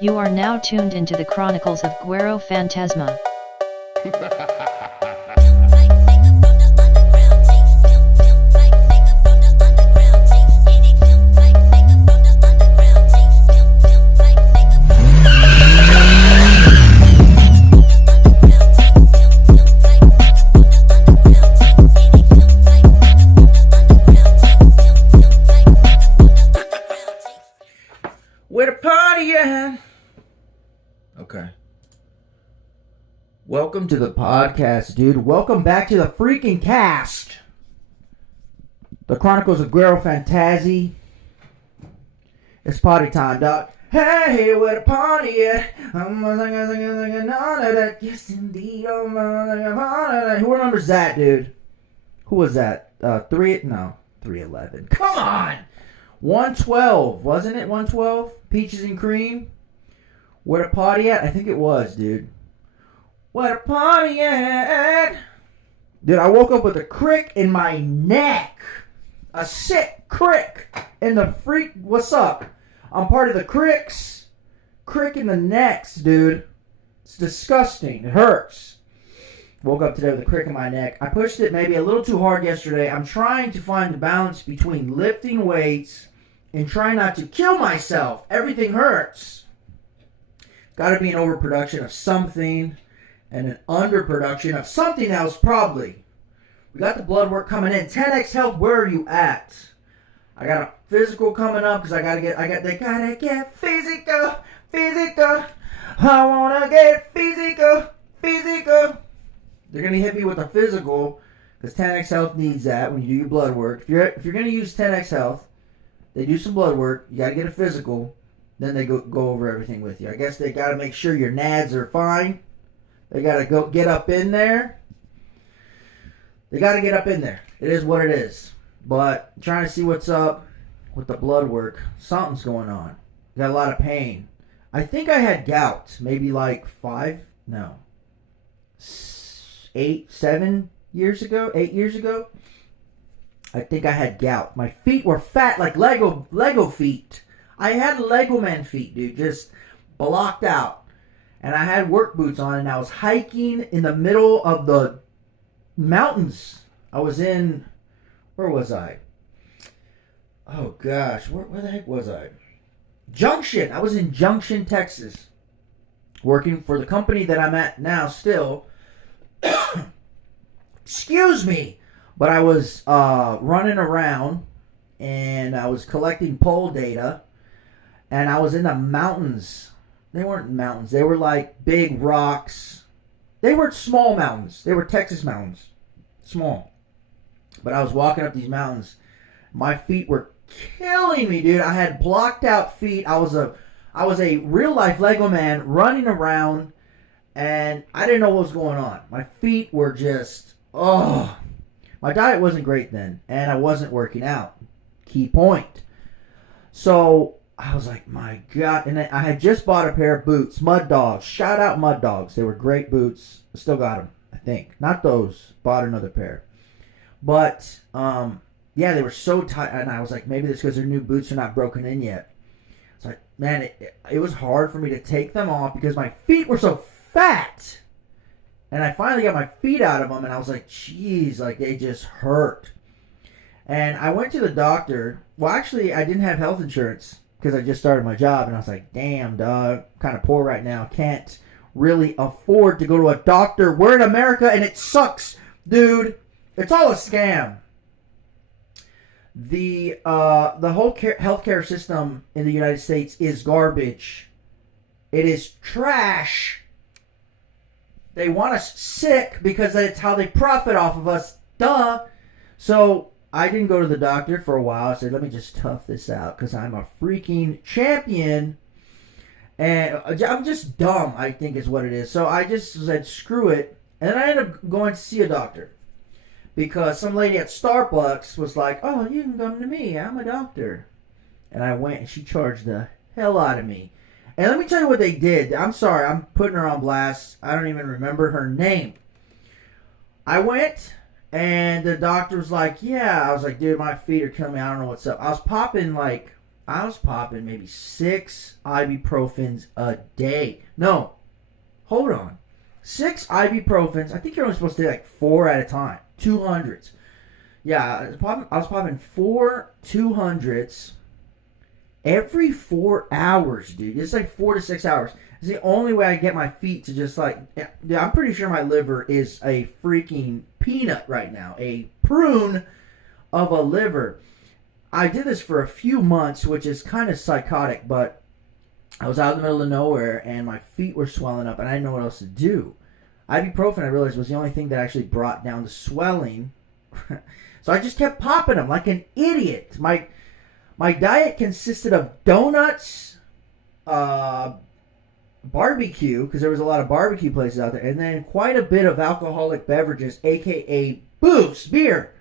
You are now tuned into the Chronicles of Guero Fantasma. Where the party at? Okay. Welcome to the podcast, dude. Welcome back to the freaking cast. The Chronicles of Guero Fantasy. It's party time, dog. Hey, where the party at? Yes, indeed. Who remembers that, dude? Who was that? 311. Come on! 112, wasn't it? 112? Peaches and cream? Where the party at? I think it was, dude. Where the party at? Dude, I woke up with a crick in my neck. A sick crick in the freak. What's up? I'm part of the cricks. Crick in the necks, dude. It's disgusting. It hurts. Woke up today with a crick in my neck. I pushed it maybe a little too hard yesterday. I'm trying to find the balance between lifting weights and trying not to kill myself. Everything hurts. Got to be an overproduction of something and an underproduction of something else, probably. We got the blood work coming in. 10x Health, where are you at? I got a physical coming up because they gotta get physical. I wanna get physical. They're gonna hit me with a physical because 10x Health needs that when you do your blood work. If you're gonna use 10x Health, they do some blood work. You gotta get a physical. Then they go over everything with you. I guess they gotta make sure your nads are fine. They gotta go get up in there. They gotta get up in there. It is what it is. But trying to see what's up with the blood work. Something's going on. Got a lot of pain. I think I had gout. Maybe like 8 years ago. I think I had gout. My feet were fat like Lego feet. I had Lego man feet, dude, just blocked out. And I had work boots on, and I was hiking in the middle of the mountains. I was in, where was I? Oh gosh, where the heck was I? Junction. I was in Junction, Texas, working for the company that I'm at now still. Excuse me. But I was running around, and I was collecting poll data, and I was in the mountains. They weren't mountains. They were like big rocks. They were small mountains. They were Texas mountains. Small. But I was walking up these mountains. My feet were killing me, dude. I had blocked out feet. I was a real life Lego man running around, and I didn't know what was going on. My feet were just, My diet wasn't great then, and I wasn't working out. Key point. So I was like, my God. And I had just bought a pair of boots. Mud Dogs. Shout out Mud Dogs. They were great boots. I still got them, I think. Not those. Bought another pair. But, yeah, they were so tight. And I was like, maybe that's because their new boots are not broken in yet. It's like, man, it was hard for me to take them off because my feet were so fat. And I finally got my feet out of them, and I was like, geez, like they just hurt. And I went to the doctor. Well, actually, I didn't have health insurance because I just started my job, and I was like, damn, dog, I'm kind of poor right now. Can't really afford to go to a doctor. We're in America, and it sucks, dude. It's all a scam. The whole healthcare system in the United States is garbage. It is trash. They want us sick because that's how they profit off of us. Duh. So I didn't go to the doctor for a while. I said, let me just tough this out because I'm a freaking champion. And I'm just dumb, I think is what it is. So I just said, screw it. And then I ended up going to see a doctor. Because some lady at Starbucks was like, oh, you can come to me. I'm a doctor. And I went, and she charged the hell out of me. And let me tell you what they did. I'm sorry, I'm putting her on blast. I don't even remember her name. I went, and the doctor was like, yeah. I was like, dude, my feet are killing me. I don't know what's up. I was popping like I was popping maybe 6 ibuprofens a day. No, hold on. 6 ibuprofens. I think you're only supposed to do like 4 at a time. 200s. Yeah, I was popping 4 200s every 4 hours, dude. It's like 4 to 6 hours. It's the only way I get my feet to just like... Yeah, I'm pretty sure my liver is a freaking peanut right now. A prune of a liver. I did this for a few months, which is kind of psychotic, but I was out in the middle of nowhere and my feet were swelling up and I didn't know what else to do. Ibuprofen, I realized, was the only thing that actually brought down the swelling. So I just kept popping them like an idiot. My diet consisted of donuts, barbecue, because there was a lot of barbecue places out there, and then quite a bit of alcoholic beverages, aka booze, beer.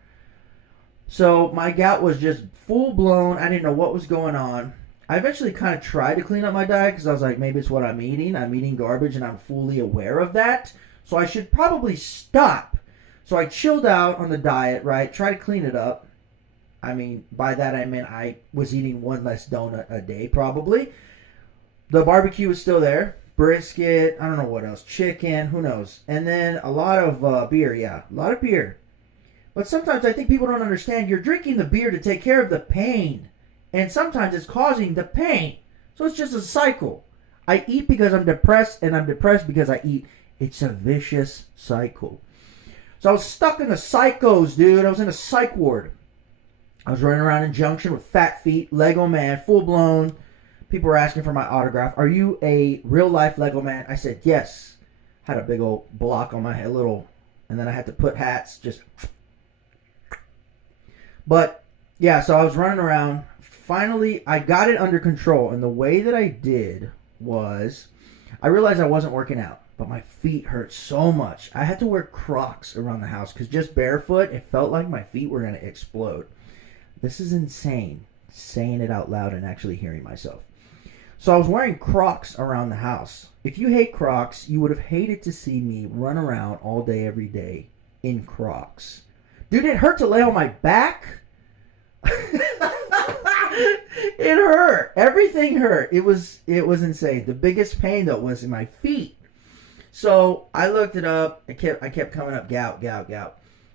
So my gout was just full blown. I didn't know what was going on. I eventually kind of tried to clean up my diet because I was like, maybe it's what I'm eating. I'm eating garbage and I'm fully aware of that. So I should probably stop. So I chilled out on the diet, right? Tried to clean it up. I mean, by that I meant I was eating 1 less donut a day probably. The barbecue was still there. Brisket, I don't know what else. Chicken, who knows. And then a lot of beer, yeah. A lot of beer. But sometimes I think people don't understand. You're drinking the beer to take care of the pain. And sometimes it's causing the pain. So it's just a cycle. I eat because I'm depressed, and I'm depressed because I eat. It's a vicious cycle. So I was stuck in the psychos, dude. I was in a psych ward. I was running around in Junction with fat feet, Lego man, full blown. People were asking for my autograph. Are you a real life Lego man? I said yes. Had a big old block on my head, and then I had to put hats, just. But yeah, so I was running around. Finally, I got it under control, and the way that I did was, I realized I wasn't working out, but my feet hurt so much. I had to wear Crocs around the house because just barefoot, it felt like my feet were going to explode. This is insane, saying it out loud and actually hearing myself. So I was wearing Crocs around the house. If you hate Crocs, you would have hated to see me run around all day, every day in Crocs. Dude, it hurt to lay on my back. It hurt. Everything hurt. It was insane. The biggest pain, though, was in my feet. So I looked it up. I kept coming up, gout.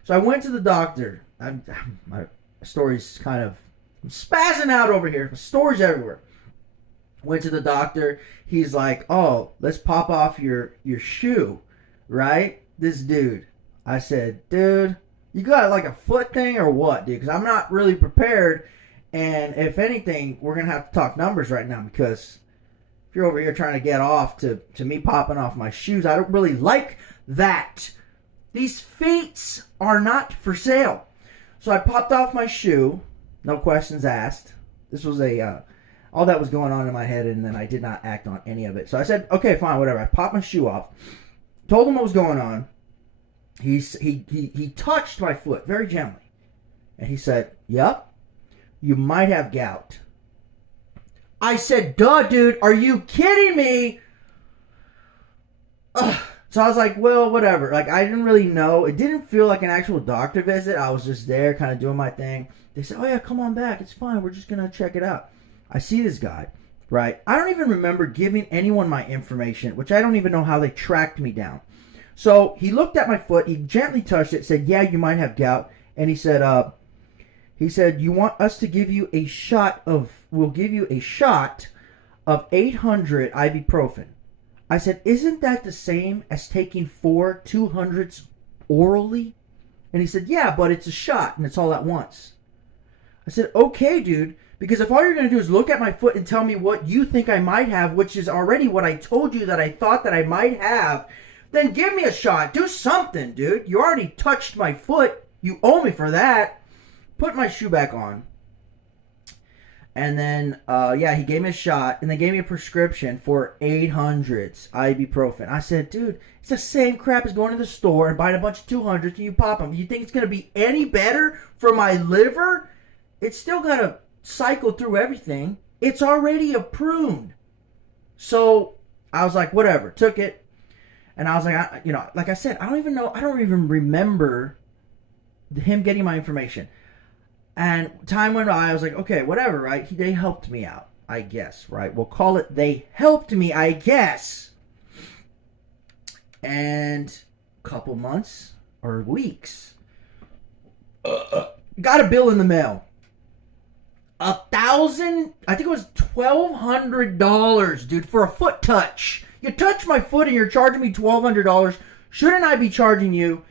So I went to the doctor. My story's kind of... I'm spazzing out over here. My story's everywhere. Went to the doctor. He's like, oh, let's pop off your shoe, right? This dude. I said, dude, you got like a foot thing or what, dude? Because I'm not really prepared. And if anything, we're going to have to talk numbers right now, because if you're over here trying to get off to me popping off my shoes, I don't really like that. These feet are not for sale. So I popped off my shoe. No questions asked. This was all that was going on in my head, and then I did not act on any of it. So I said, okay, fine, whatever. I popped my shoe off. Told him what was going on. He touched my foot very gently. And he said, yep. You might have gout. I said, duh, dude, are you kidding me? Ugh. So I was like, well, whatever. Like, I didn't really know. It didn't feel like an actual doctor visit. I was just there kind of doing my thing. They said, oh, yeah, come on back. It's fine. We're just going to check it out. I see this guy, right? I don't even remember giving anyone my information, which I don't even know how they tracked me down. So he looked at my foot. He gently touched it, said, yeah, you might have gout. And he said, you want us to give you a shot of, we'll give you a shot of 800 ibuprofen. I said, isn't that the same as taking 4 200s orally? And he said, yeah, but it's a shot and it's all at once. I said, okay, dude, because if all you're going to do is look at my foot and tell me what you think I might have, which is already what I told you that I thought that I might have, then give me a shot. Do something, dude. You already touched my foot. You owe me for that. Put my shoe back on. And then, he gave me a shot. And they gave me a prescription for 800s ibuprofen. I said, dude, it's the same crap as going to the store and buying a bunch of 200s and you pop them. You think it's going to be any better for my liver? It's still got to cycle through everything. It's already a prune. So I was like, whatever. Took it. And I was like, like I said, I don't even remember him getting my information. And time went by. I was like, okay, whatever, right? They helped me out, I guess, right? We'll call it they helped me, I guess. And a couple months or weeks, got a bill in the mail. $1,000, I think it was $1,200, dude, for a foot touch. You touch my foot and you're charging me $1,200. Shouldn't I be charging you?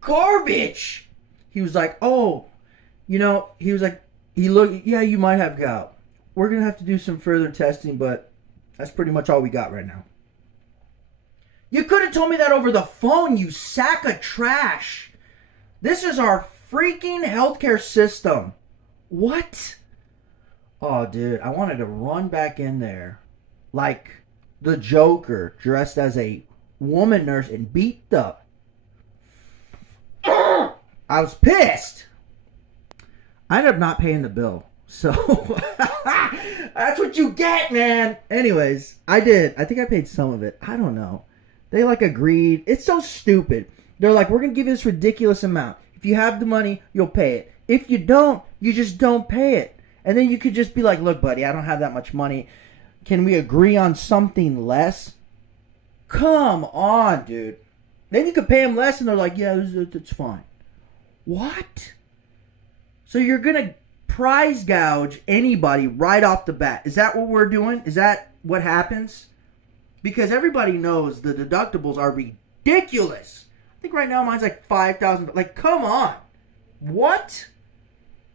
Garbage. He was like, oh, he was like, he looked, yeah, you might have gout. We're going to have to do some further testing, but that's pretty much all we got right now. You could have told me that over the phone, you sack of trash. This is our freaking healthcare system. What? Oh, dude, I wanted to run back in there like the Joker dressed as a woman nurse and beat the... I was pissed. I ended up not paying the bill. So, that's what you get, man. Anyways, I did. I think I paid some of it. I don't know. They agreed. It's so stupid. They're like, we're going to give you this ridiculous amount. If you have the money, you'll pay it. If you don't, you just don't pay it. And then you could just be like, look, buddy, I don't have that much money. Can we agree on something less? Come on, dude. Then you could pay them less and they're like, yeah, it's fine. What? So you're going to price gouge anybody right off the bat. Is that what we're doing? Is that what happens? Because everybody knows the deductibles are ridiculous. I think right now mine's like $5,000. Like, come on. What?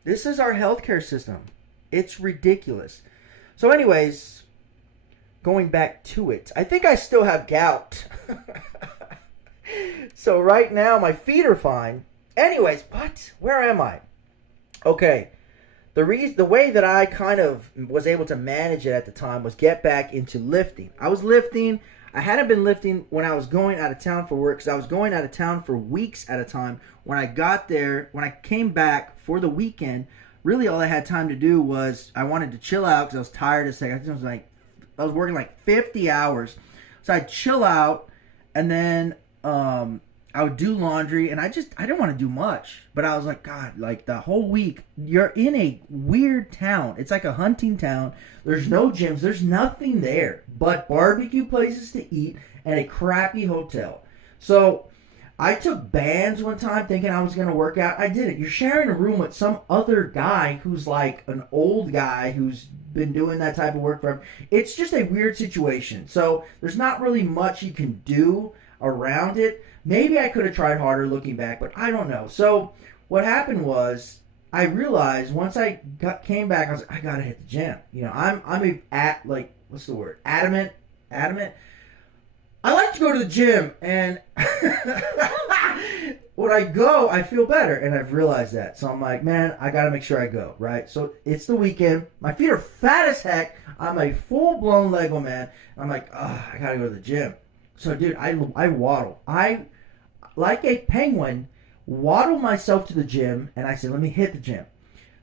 This is our healthcare system. It's ridiculous. So anyways, going back to it. I think I still have gout. So right now my feet are fine. Anyways, what? Where am I? Okay. The way that I kind of was able to manage it at the time was get back into lifting. I was lifting. I hadn't been lifting when I was going out of town for work because I was going out of town for weeks at a time. When I got there, when I came back for the weekend, really all I had time to do was I wanted to chill out because I was tired as heck. I was working like 50 hours. So I'd chill out and then I would do laundry, and I didn't want to do much. But I was like, God, like the whole week, you're in a weird town. It's like a hunting town. There's no gyms. There's nothing there but barbecue places to eat and a crappy hotel. So I took bands one time thinking I was going to work out. I didn't. You're sharing a room with some other guy who's like an old guy who's been doing that type of work forever. It's just a weird situation. So there's not really much you can do around it. Maybe I could have tried harder looking back, but I don't know. So what happened was I realized once I came back, I was like, I gotta hit the gym. What's the word? Adamant. I like to go to the gym, and when I go, I feel better, and I've realized that. So I'm like, man, I gotta make sure I go, right? So it's the weekend. My feet are fat as heck. I'm a full-blown Lego man. I'm like, I gotta go to the gym. So, dude, I waddle. I, like a penguin, waddle myself to the gym, and I said, let me hit the gym.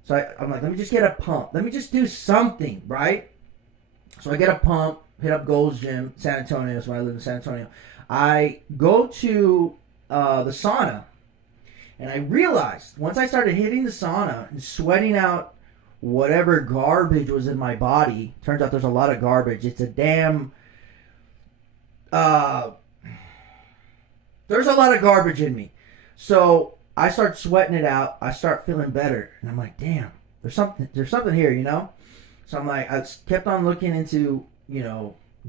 So I'm like, let me just get a pump. Let me just do something, right? So I get a pump, hit up Gold's Gym, San Antonio. That's when I live in San Antonio. I go to the sauna, and I realized once I started hitting the sauna and sweating out whatever garbage was in my body, turns out there's a lot of garbage. It's a damn... there's a lot of garbage in me. So I start sweating it out. I start feeling better. And I'm like, damn, there's something here, you know? So I'm like, I kept on looking into,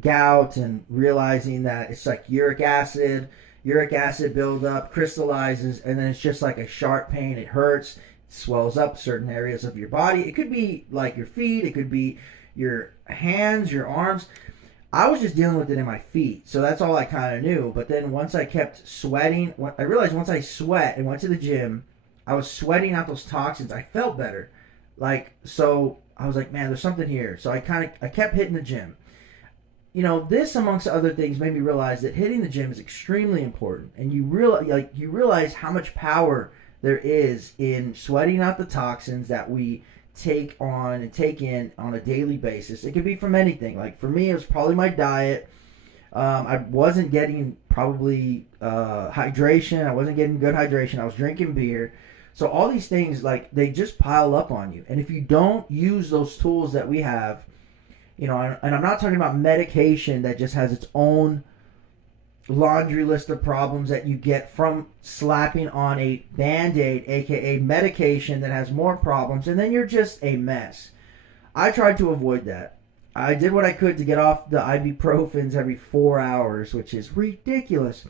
gout and realizing that it's like uric acid buildup, crystallizes, and then it's just like a sharp pain. It hurts, it swells up certain areas of your body. It could be like your feet. It could be your hands, your arms. I was just dealing with it in my feet, so that's all I kind of knew. But then once I kept sweating, I realized once I sweat and went to the gym, I was sweating out those toxins. I felt better. So I was like, man, there's something here. So I kept hitting the gym. This amongst other things made me realize that hitting the gym is extremely important. And you realize how much power there is in sweating out the toxins that we take in on a daily basis. It could be from anything. Like for me, it was probably my diet. I wasn't getting probably hydration. I wasn't getting good hydration. I was drinking beer. So all these things, like, they just pile up on you. And if you don't use those tools that we have, you know, and I'm not talking about medication that just has its own laundry list of problems that you get from slapping on a Band-Aid, aka medication that has more problems, and then you're just a mess. I tried to avoid that. I did what I could to get off the ibuprofens every 4 hours, which is ridiculous.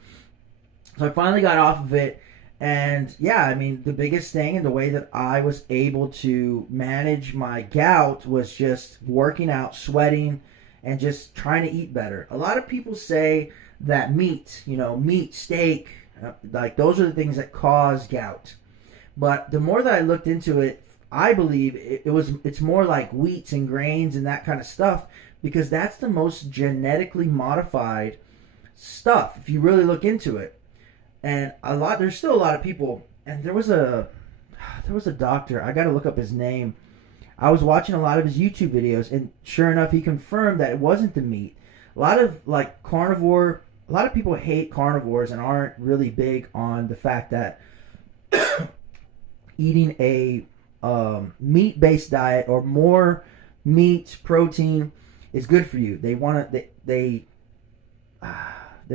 So I finally got off of it, and yeah, I mean, the biggest thing and the way that I was able to manage my gout was just working out, sweating, and just trying to eat better. A lot of people say that meat, steak, like those are the things that cause gout. But the more that I looked into it, I believe it's more like wheats and grains and that kind of stuff, because that's the most genetically modified stuff if you really look into it. And there's still a lot of people, and there was a doctor, I got to look up his name. I was watching a lot of his YouTube videos, and sure enough, he confirmed that it wasn't the meat. A lot of people hate carnivores and aren't really big on the fact that eating a meat-based diet or more meat, protein is good for you. They want to they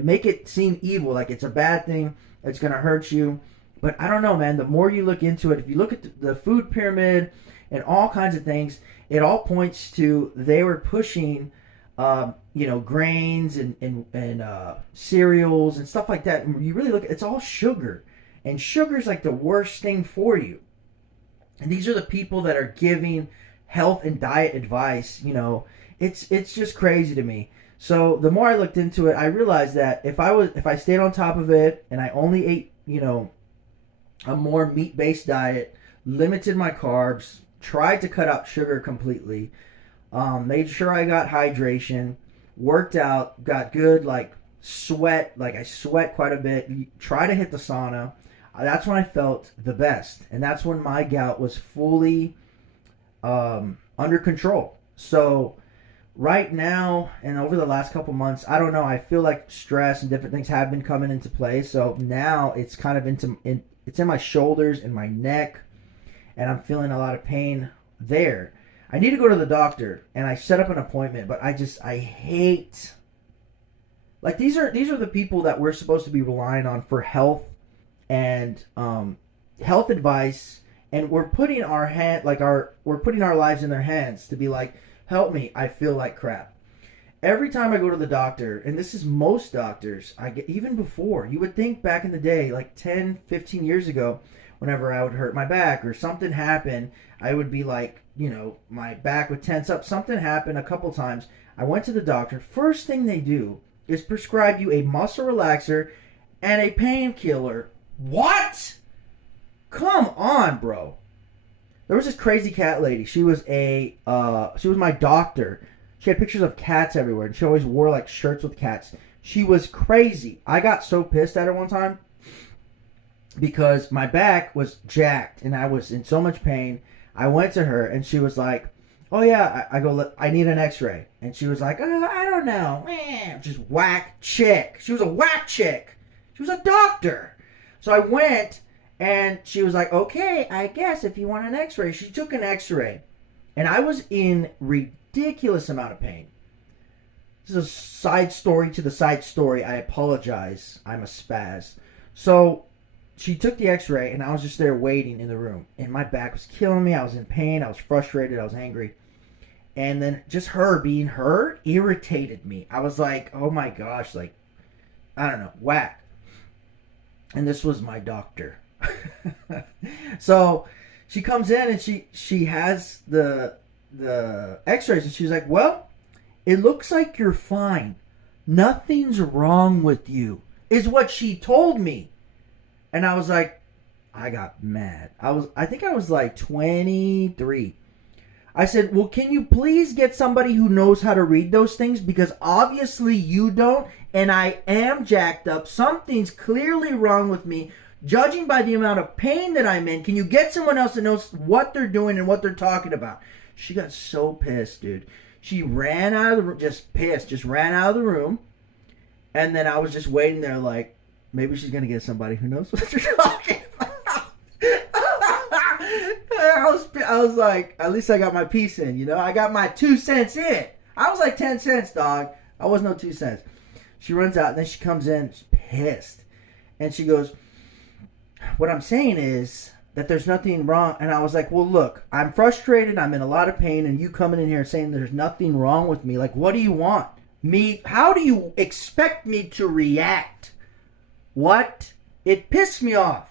make it seem evil, like it's a bad thing, it's going to hurt you. But I don't know, man. The more you look into it, if you look at the food pyramid and all kinds of things, it all points to they were pushing grains and cereals and stuff like that. And you really look, it's all sugar. And sugar is like the worst thing for you. And these are the people that are giving health and diet advice. It's just crazy to me. So the more I looked into it, I realized that if I stayed on top of it and I only ate, a more meat-based diet, limited my carbs, tried to cut out sugar completely, made sure I got hydration, worked out, got good, sweat, I sweat quite a bit, try to hit the sauna, that's when I felt the best. And that's when my gout was fully under control. So right now, and over the last couple months, I don't know, I feel like stress and different things have been coming into play. So now it's kind of it's in my shoulders and my neck, and I'm feeling a lot of pain there. I need to go to the doctor, and I set up an appointment, but I hate, these are the people that we're supposed to be relying on for health and health advice, and we're putting our lives in their hands to be like, help me, I feel like crap. Every time I go to the doctor, and this is most doctors, even before, you would think back in the day, 10, 15 years ago, whenever I would hurt my back or something happened, I would be my back would tense up. Something happened a couple times. I went to the doctor. First thing they do is prescribe you a muscle relaxer and a painkiller. What? Come on, bro. There was this crazy cat lady. She was my doctor. She had pictures of cats everywhere, and she always wore shirts with cats. She was crazy. I got so pissed at her one time because my back was jacked and I was in so much pain. I went to her and she was like, oh yeah, I go, I need an x-ray. And she was like, oh, I don't know. Just whack chick. She was a whack chick. She was a doctor. So I went and she was like, okay, I guess if you want an x-ray. She took an x-ray and I was in ridiculous amount of pain. This is a side story to the side story. I apologize. I'm a spaz. So she took the x-ray and I was just there waiting in the room. And my back was killing me. I was in pain. I was frustrated. I was angry. And then just her being her irritated me. I was like, oh my gosh, I don't know, whack. And this was my doctor. So she comes in and she has the x-rays and she's like, well, it looks like you're fine. Nothing's wrong with you, is what she told me. And I was like, I got mad. I think I was 23. I said, well, can you please get somebody who knows how to read those things? Because obviously you don't, and I am jacked up. Something's clearly wrong with me. Judging by the amount of pain that I'm in, can you get someone else that knows what they're doing and what they're talking about? She got so pissed, dude. She ran out of the room, just pissed, just ran out of the room. And then I was just waiting there maybe she's going to get somebody who knows what they're talking about. I was like, at least I got my piece in, you know? I got my 2 cents in. I was like 10 cents, dog. I was no 2 cents. She runs out, and then she comes in, she's pissed. And she goes, what I'm saying is that there's nothing wrong. And I was like, well, look, I'm frustrated. I'm in a lot of pain. And you coming in here saying there's nothing wrong with me. Like, what do you want? Me? How do you expect me to react? What? It pissed me off.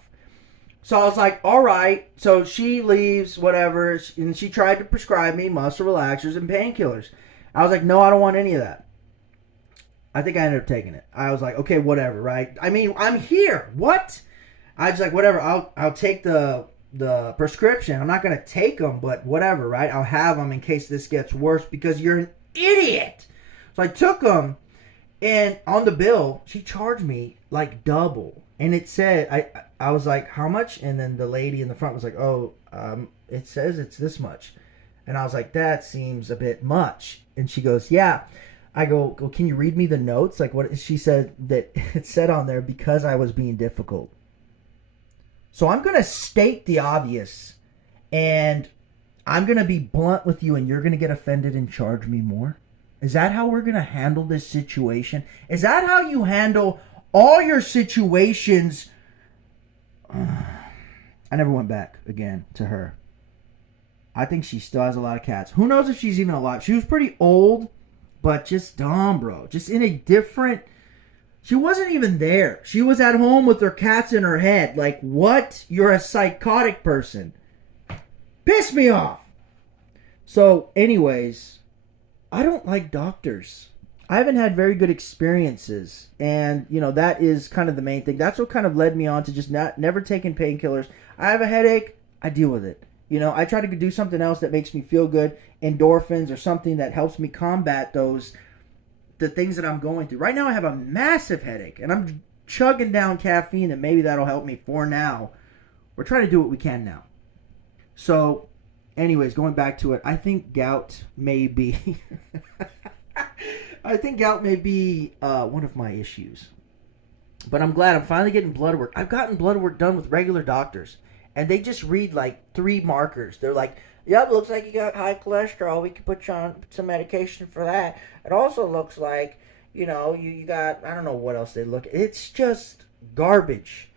So I was like, all right. So she leaves, whatever. And she tried to prescribe me muscle relaxers and painkillers. I was like, no, I don't want any of that. I think I ended up taking it. I was like, okay, whatever, right? I mean, I'm here. What? I was like, whatever. I'll take the prescription. I'm not going to take them, but whatever, right? I'll have them in case this gets worse because you're an idiot. So I took them, and on the bill, she charged me like double. And it said, I was like, how much? And then the lady in the front was like, oh, it says it's this much. And I was like, that seems a bit much. And she goes, yeah. I go, can you read me the notes? Like, what she said that it said on there, because I was being difficult. So I'm going to state the obvious, and I'm going to be blunt with you, and you're going to get offended and charge me more. Is that how we're going to handle this situation? Is that how you handle all your situations? I never went back again to her. I think she still has a lot of cats. Who knows if she's even alive? She was pretty old, but just dumb, bro. Just in a different... She wasn't even there. She was at home with her cats in her head. Like, what? You're a psychotic person. Piss me off. So, anyways, I don't like doctors. I haven't had very good experiences. And, you know, that is kind of the main thing. That's what kind of led me on to just never taking painkillers. I have a headache. I deal with it. You know, I try to do something else that makes me feel good. Endorphins or something that helps me combat the things that I'm going through. Right now I have a massive headache, and I'm chugging down caffeine, and maybe that'll help me for now. We're trying to do what we can now. So, anyways, going back to it, I think gout may be... I think gout may be one of my issues. But I'm glad I'm finally getting blood work. I've gotten blood work done with regular doctors, and they just read like 3 markers. They're like, yep, looks like you got high cholesterol. We can put you on some medication for that. It also looks like, you know, you got, I don't know what else they look at. It's just garbage.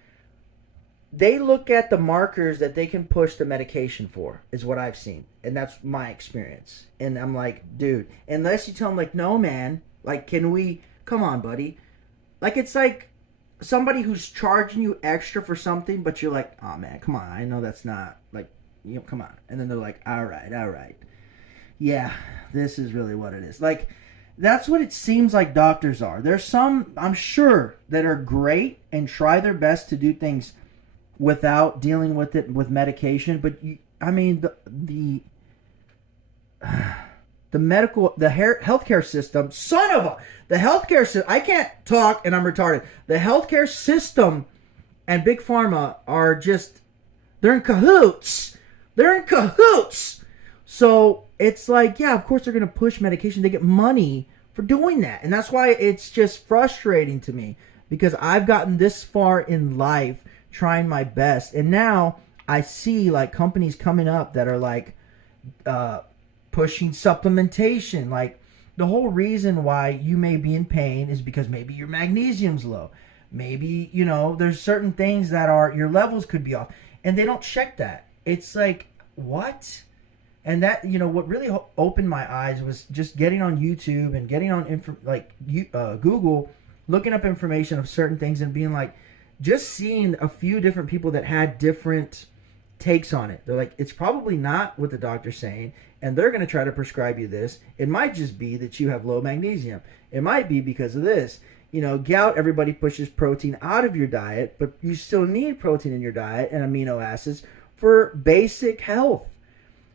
They look at the markers that they can push the medication for, is what I've seen. And that's my experience. And I'm like, dude, unless you tell them, like, no, man, like, can we, come on, buddy. Like, it's like somebody who's charging you extra for something, but you're like, oh, man, come on. I know that's not, like, you know, come on. And then they're like, all right. Yeah, this is really what it is. Like, that's what it seems like doctors are. There's some, I'm sure, that are great and try their best to do things without dealing with it with medication. But, I mean, the healthcare system, the healthcare system, I can't talk and I'm retarded. The healthcare system and Big Pharma are just, they're in cahoots. So it's like, yeah, of course they're going to push medication. They get money for doing that. And that's why it's just frustrating to me, because I've gotten this far in life trying my best. And now I see like companies coming up that are like pushing supplementation. Like, the whole reason why you may be in pain is because maybe your magnesium's low. Maybe, you know, there's certain things that are, your levels could be off. And they don't check that. It's like, what? And that, you know, what really opened my eyes was just getting on YouTube and getting on Google, looking up information of certain things and being like, just seeing a few different people that had different takes on it. They're like, it's probably not what the doctor's saying, and they're going to try to prescribe you this. It might just be that you have low magnesium. It might be because of this. You know, gout, everybody pushes protein out of your diet, but you still need protein in your diet and amino acids for basic health.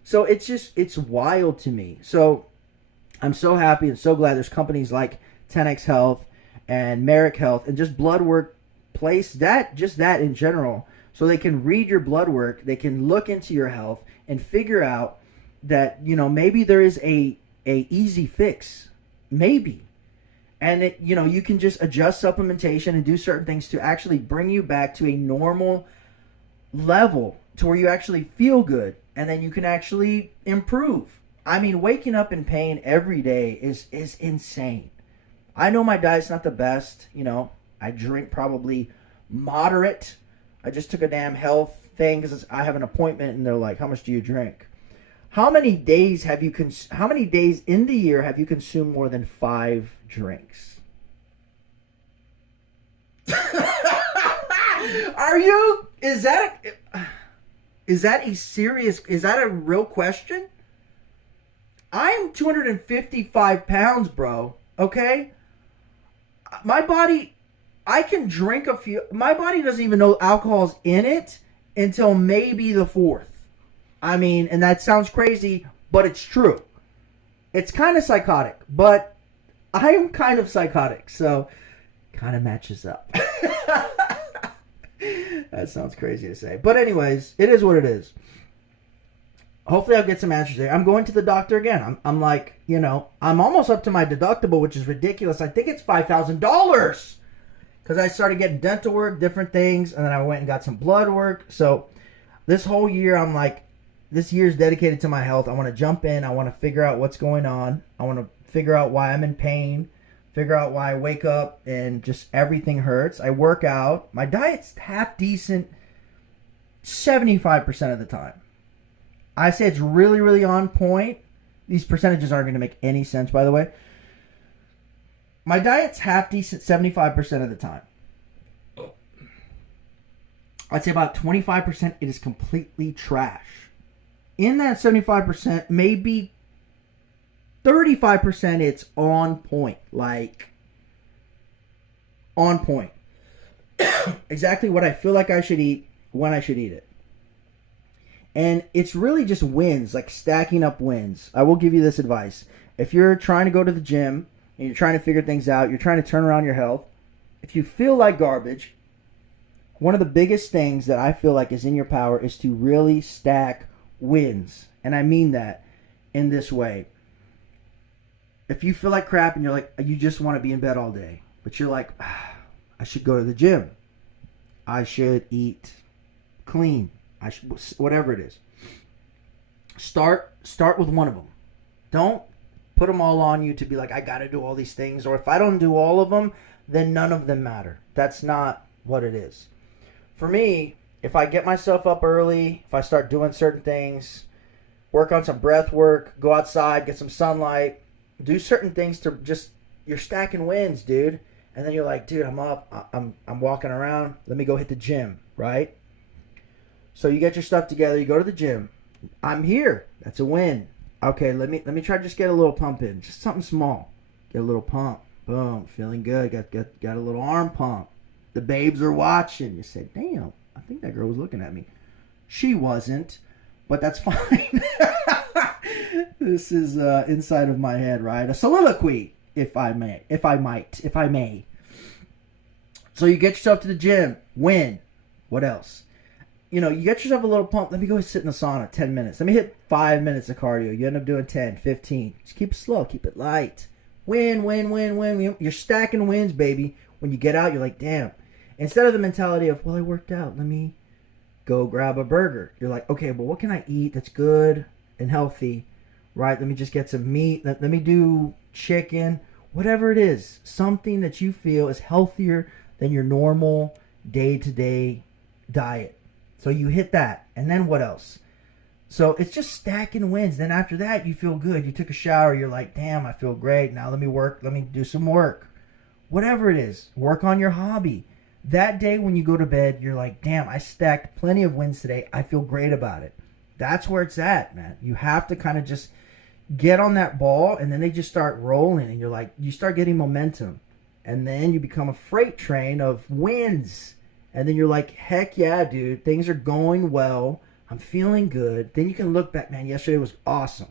So it's just, it's wild to me. So I'm so happy and so glad there's companies like 10X Health and Americuhh Health and just blood work place that, just that in general, so they can read your blood work, they can look into your health and figure out that, you know, maybe there is a easy fix, maybe. And it, you know, you can just adjust supplementation and do certain things to actually bring you back to a normal level to where you actually feel good and then you can actually improve. I mean, waking up in pain every day is insane. I know my diet's not the best. You know, I drink probably moderate. I just took a damn health thing because I have an appointment, and they're like, "How much do you drink?" How many days how many days in the year have you consumed more than 5 drinks? Are you? Is that a real question? I am 255 pounds, bro. Okay? My body, I can drink a few. My body doesn't even know alcohol's in it until maybe the 4th. I mean, and that sounds crazy, but it's true. It's kind of psychotic, but I am kind of psychotic, so kind of matches up. That sounds crazy to say. But anyways, it is what it is. Hopefully I'll get some answers there. I'm going to the doctor again. I'm like, you know, I'm almost up to my deductible, which is ridiculous. I think it's $5,000. Because I started getting dental work, different things, and then I went and got some blood work. So this whole year, I'm like, this year is dedicated to my health. I want to jump in. I want to figure out what's going on. I want to figure out why I'm in pain. Figure out why I wake up and just everything hurts. I work out. My diet's half decent 75% of the time. I say it's really, really on point. These percentages aren't going to make any sense, by the way. My diet's half decent 75% of the time. I'd say about 25% it is completely trash. In that 75%, maybe 35% it's on point. Like, on point. Exactly what I feel like I should eat, when I should eat it. And it's really just wins, like stacking up wins. I will give you this advice. If you're trying to go to the gym and you're trying to figure things out, you're trying to turn around your health, if you feel like garbage, one of the biggest things that I feel like is in your power is to really stack wins. And I mean that in this way. If you feel like crap and you're like, you just want to be in bed all day, but you're like, I should go to the gym. I should eat clean. I should, whatever it is. Start with one of them. Don't put them all on you to be like, I got to do all these things. Or if I don't do all of them, then none of them matter. That's not what it is. For me, if I get myself up early, if I start doing certain things, work on some breath work, go outside, get some sunlight, do certain things to just, you're stacking wins, dude. And then you're like, dude, I'm up, I'm walking around, let me go hit the gym, right? So you get your stuff together, you go to the gym. I'm here. That's a win. Okay, let me try to just get a little pump in. Just something small. Get a little pump. Boom, feeling good. Got a little arm pump. The babes are watching. You said, damn, I think that girl was looking at me. She wasn't, but that's fine. This is inside of my head, right? A soliloquy, if I may. So you get yourself to the gym. Win. What else? You know, you get yourself a little pump. Let me go sit in the sauna 10 minutes. Let me hit 5 minutes of cardio. You end up doing 10, 15. Just keep it slow. Keep it light. Win. You're stacking wins, baby. When you get out, you're like, damn. Instead of the mentality of, well, I worked out. Let me go grab a burger. You're like, okay, but what can I eat that's good and healthy, right? Let me just get some meat. Let me do chicken. Whatever it is. Something that you feel is healthier than your normal day-to-day diet. So you hit that. And then what else? So it's just stacking wins. Then after that, you feel good. You took a shower. You're like, damn, I feel great. Now let me work. Let me do some work. Whatever it is. Work on your hobby. That day when you go to bed, you're like, damn, I stacked plenty of wins today. I feel great about it. That's where it's at, man. You have to kind of just get on that ball, and then they just start rolling. And you're like, you start getting momentum. And then you become a freight train of wins. And then you're like, heck yeah, dude. Things are going well. I'm feeling good. Then you can look back, man, yesterday was awesome.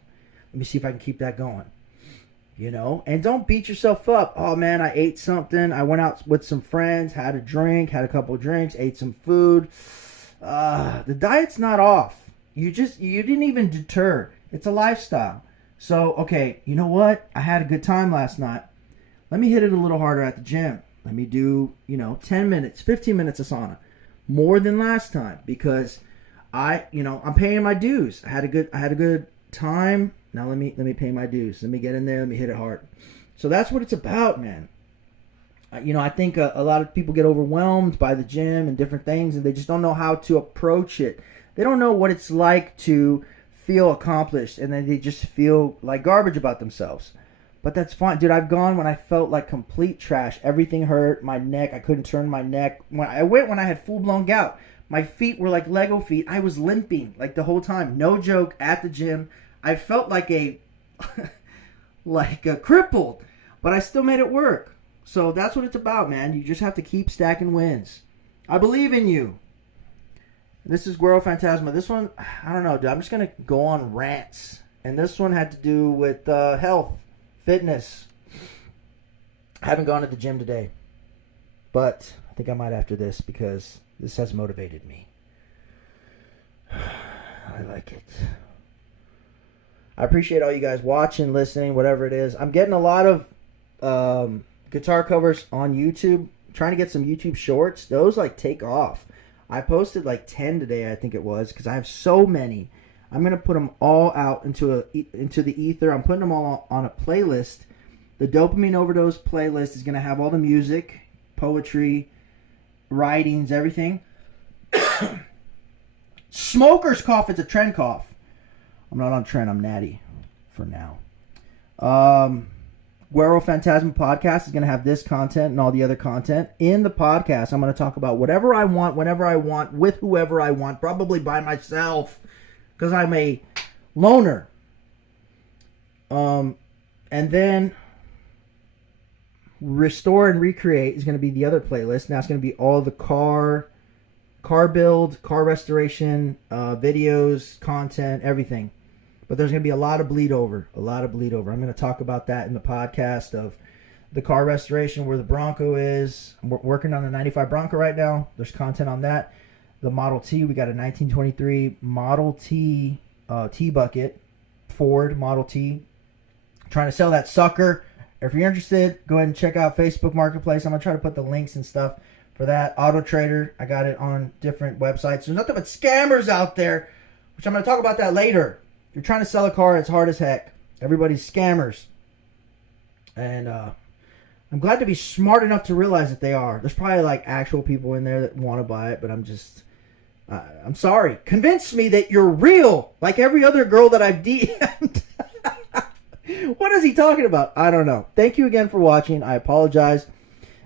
Let me see if I can keep that going. You know? And don't beat yourself up. Oh, man, I ate something. I went out with some friends, had a drink, had a couple of drinks, ate some food. The diet's not off. You didn't even deter. It's a lifestyle. So, okay, you know what? I had a good time last night. Let me hit it a little harder at the gym. Let me do, 10 minutes, 15 minutes of sauna. More than last time, because I'm paying my dues. I had a good time. Now let me pay my dues. Let me get in there. Let me hit it hard. So that's what it's about, man. I think a lot of people get overwhelmed by the gym and different things, and they just don't know how to approach it. They don't know what it's like to feel accomplished, and then they just feel like garbage about themselves. But that's fine. Dude, I've gone when I felt like complete trash. Everything hurt. My neck, I couldn't turn my neck. When I had full-blown gout. My feet were like Lego feet. I was limping like the whole time. No joke, at the gym. I felt like a crippled, but I still made it work. So that's what it's about, man. You just have to keep stacking wins. I believe in you. This is Guero Phantasma. This one, I don't know, dude. I'm just going to go on rants. And this one had to do with health, fitness. I haven't gone to the gym today. But I think I might after this because this has motivated me. I like it. I appreciate all you guys watching, listening, whatever it is. I'm getting a lot of guitar covers on YouTube. I'm trying to get some YouTube shorts. Those take off. I posted 10 today, I think it was, because I have so many. I'm going to put them all out into the ether. I'm putting them all on a playlist. The Dopamine Overdose playlist is going to have all the music, poetry, writings, everything. Smoker's cough. It's a trend cough. I'm not on trend. I'm natty for now. Guero Phantasma podcast is going to have this content and all the other content. In the podcast, I'm going to talk about whatever I want, whenever I want, with whoever I want, probably by myself, because I'm a loner. And then Restore and Recreate is going to be the other playlist. Now it's going to be all the car build, car restoration, videos, content, everything. But there's going to be a lot of bleed over. I'm going to talk about that in the podcast of the car restoration, where the Bronco is. I'm working on the 95 Bronco right now. There's content on that. The Model T, we got a 1923 Model T T-Bucket, Ford Model T. Trying to sell that sucker. If you're interested, go ahead and check out Facebook Marketplace. I'm going to try to put the links and stuff for that. Auto Trader, I got it on different websites. There's nothing but scammers out there, which I'm going to talk about that later. If you're trying to sell a car, it's hard as heck. Everybody's scammers. And I'm glad to be smart enough to realize that they are. There's probably actual people in there that want to buy it, but I'm sorry. Convince me that you're real, like every other girl that I've DM'd. What is he talking about? I don't know. Thank you again for watching. I apologize.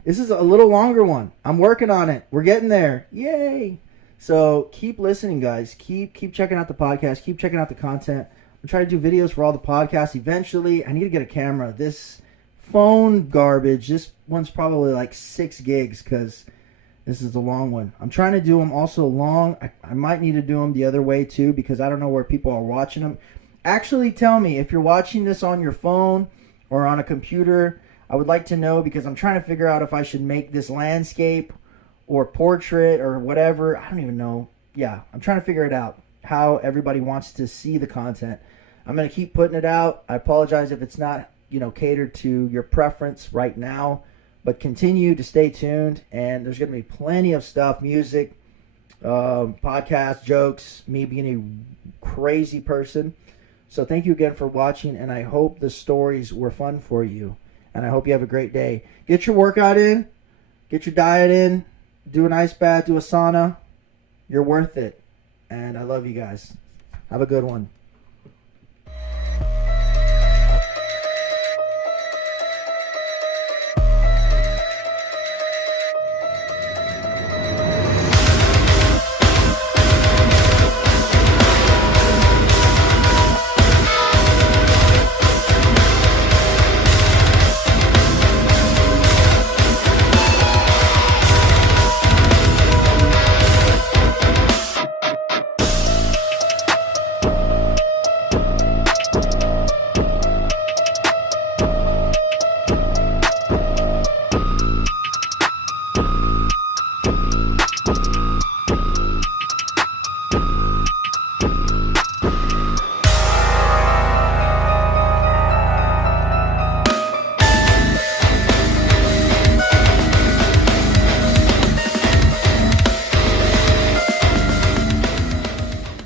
This is a little longer one. I'm working on it. We're getting there. Yay. So keep listening, guys. Keep checking out the podcast. Keep checking out the content. I'm trying to do videos for all the podcasts eventually. I need to get a camera. This phone garbage, this one's probably 6 gigs because this is a long one. I'm trying to do them also long. I might need to do them the other way too because I don't know where people are watching them. Actually, tell me if you're watching this on your phone or on a computer. I would like to know because I'm trying to figure out if I should make this landscape or portrait or whatever. I don't even know. Yeah, I'm trying to figure it out, how everybody wants to see the content. I'm going to keep putting it out. I apologize if it's not, catered to your preference right now, but continue to stay tuned, and there's going to be plenty of stuff, music, podcasts, jokes, me being a crazy person. So thank you again for watching, and I hope the stories were fun for you, and I hope you have a great day. Get your workout in, get your diet in, do an ice bath, do a sauna. You're worth it. And I love you guys. Have a good one.